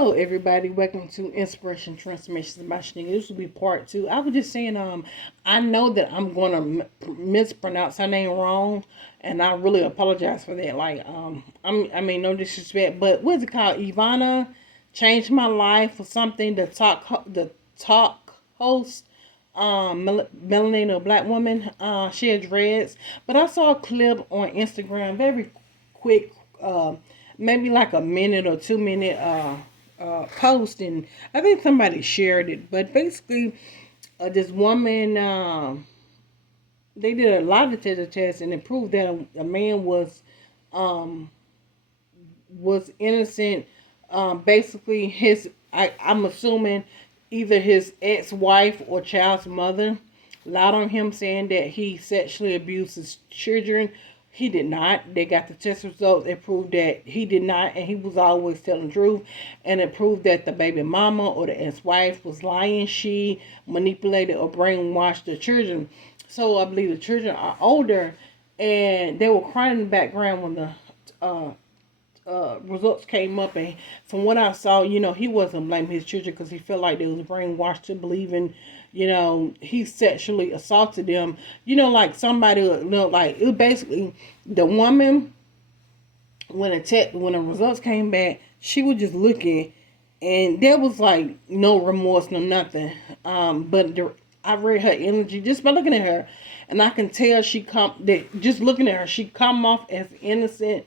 Hello, everybody. Welcome to Inspiration Transformations by Shanique. This will be part two. I was just saying, I know that I'm going to mispronounce her name wrong, and I really apologize for that. I mean, no disrespect, but what's it called? Ivana changed my life or something. The talk host, melanated black woman. She had dreads, but I saw a clip on Instagram, very quick. Maybe like a minute or 2 minute post, and I think somebody shared it. But basically, this woman, they did a lie detector test, and it proved that a man um, was innocent. Basically, I'm assuming either his ex-wife or child's mother lied on him, saying that he sexually abused his children. He did not. They got the test results. It proved that he did not, and he was always telling the truth. And it proved that the baby mama or the ex-wife was lying. She manipulated or brainwashed the children. So I believe the children are older, and they were crying in the background when the uh, results came up. And from what I saw, he wasn't blaming his children because he felt like they was brainwashed to believing, he sexually assaulted them. Like somebody, like it was basically the woman. When the results came back, she was just looking, and there was like no remorse, no nothing. I read her energy just by looking at her, and I can tell that just looking at her, she come off as innocent,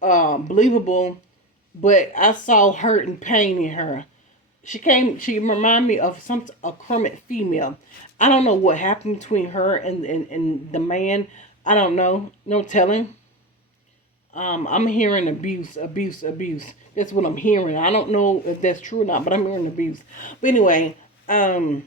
believable, but I saw hurt and pain in her. She reminded me of a Kermit female. I don't know what happened between her and the man. I don't know. No telling. I'm hearing abuse, abuse, abuse. That's what I'm hearing. I don't know if that's true or not, but I'm hearing abuse. But anyway, I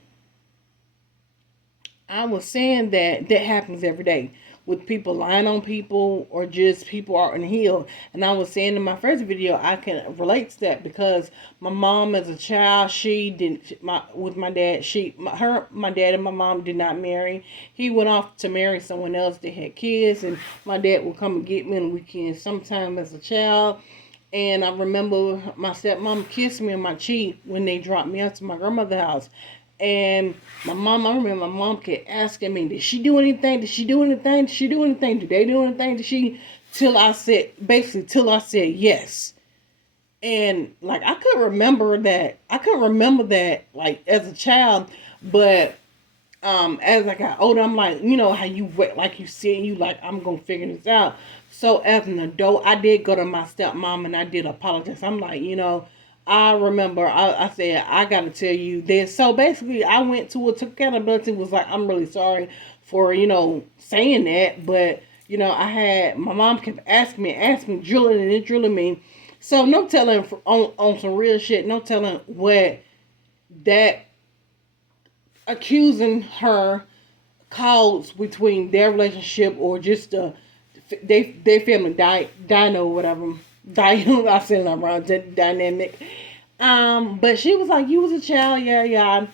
was saying that happens every day with people lying on people or just people are unhealed. And I was saying in my first video, I can relate to that because my mom as a child, she didn't, with my dad, my dad and my mom did not marry. He went off to marry someone else that had kids, and my dad would come and get me on the weekends sometime as a child. And I remember my stepmom kissed me on my cheek when they dropped me off to my grandmother's house. And I remember my mom kept asking me, did she do anything? Did she do anything? Did she do anything? Did they do anything? Till I said yes. And like, I couldn't remember that. Like as a child, but as I got older, I'm like, how like you said, you like, I'm going to figure this out. So as an adult, I did go to my stepmom and I did apologize. I'm like, I remember I said, I got to tell you this. So basically, I went took accountability, was like, I'm really sorry for, saying that. But, I had, my mom kept asking me, drilling me. So no telling on some real shit, no telling what that accusing her caused between their relationship or just they family dino whatever. I said it wrong. Dynamic. But she was like, "You was a child, yeah, yeah,"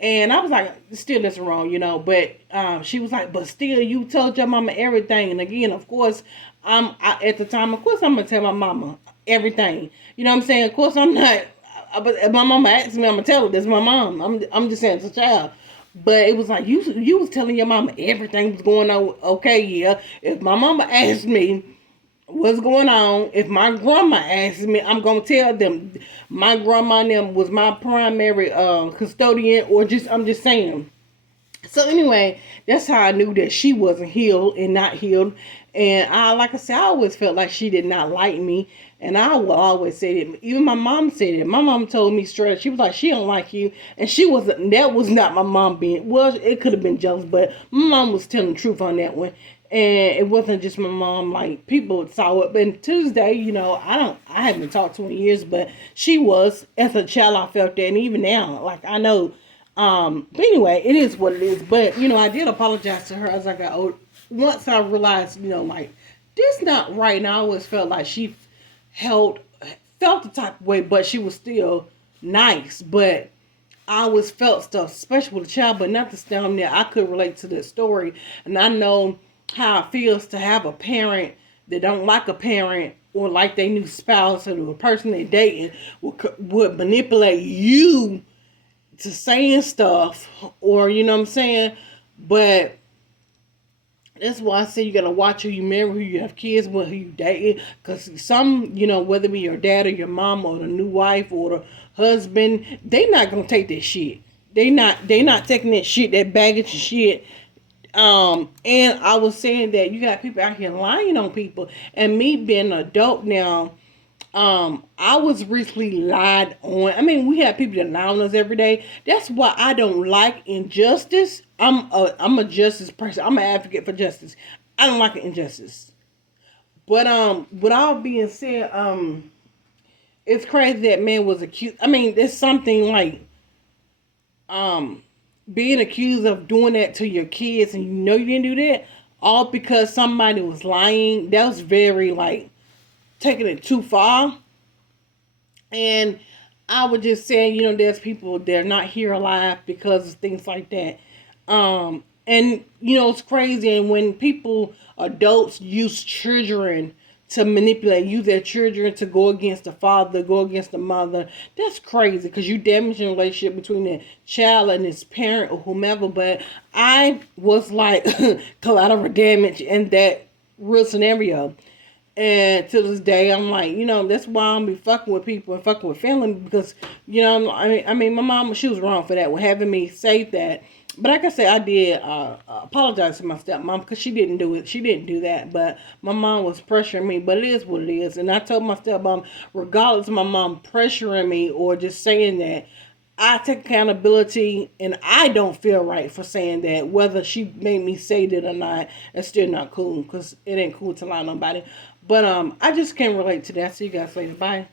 and I was like, "Still, that's wrong, But she was like, "But still, you told your mama everything." And again, of course, at the time, of course, I'm gonna tell my mama everything. You know what I'm saying? Of course, I'm not. But if my mama asks me, I'm gonna tell her this is my mom. I'm just saying it's a child. But it was like you was telling your mama everything was going on. Okay, yeah. If my mama asked me what's going on, if my grandma asks me, I'm gonna tell them. My grandma and them was my primary custodian, or I'm just saying. So anyway, that's how I knew that she wasn't healed and not healed. And like I said, I always felt like she did not like me. And I will always say that. Even my mom said it. My mom told me straight. She was like, she don't like you. And that was not my mom being, well, it could have been jealous, but my mom was telling the truth on that one. And it wasn't just my mom, like people saw it. But Tuesday, I haven't talked to her in years, but she was, as a child, I felt that. And even now, like I know, but anyway, it is what it is. But, I did apologize to her as I got old. Once I realized, like, this not right. And I always felt like she felt the type of way, but she was still nice. But I always felt stuff, especially with a child, but not to stand there. I could relate to this story. And I know how it feels to have a parent that don't like a parent or like their new spouse or the person they're dating would manipulate you to saying stuff, or you know what I'm saying. But that's why I say you gotta watch who you marry, who you have kids with, who you dating. Cause some, whether it be your dad or your mom or the new wife or the husband, they not gonna take that shit. They not taking that shit, that baggage of shit. And I was saying that you got people out here lying on people, and me being an adult now, I was recently lied on. I mean, we have people that lie on us every day. That's why I don't like injustice. I'm a justice person. I'm an advocate for justice. I don't like injustice. But with all being said, it's crazy that man was accused. I mean, there's something like um being accused of doing that to your kids, and you know you didn't do that, all because somebody was lying. That was very like taking it too far. And I would just say, there's people that are not here alive because of things like that. And it's crazy. And when people, adults, use children to manipulate, use their children to go against the father, go against the mother, that's crazy because you damage the relationship between the child and his parent or whomever. But I was like collateral damage in that real scenario. And to this day, I'm like, that's why I'm be fucking with people and fucking with family because, I mean, my mom, she was wrong for that, with having me say that. But like I said, I did apologize to my stepmom because she didn't do it. She didn't do that. But my mom was pressuring me. But it is what it is. And I told my stepmom, regardless of my mom pressuring me or just saying that, I take accountability, and I don't feel right for saying that. Whether she made me say that or not, it's still not cool because it ain't cool to lie to nobody. But I just can't relate to that. See you guys later. Bye.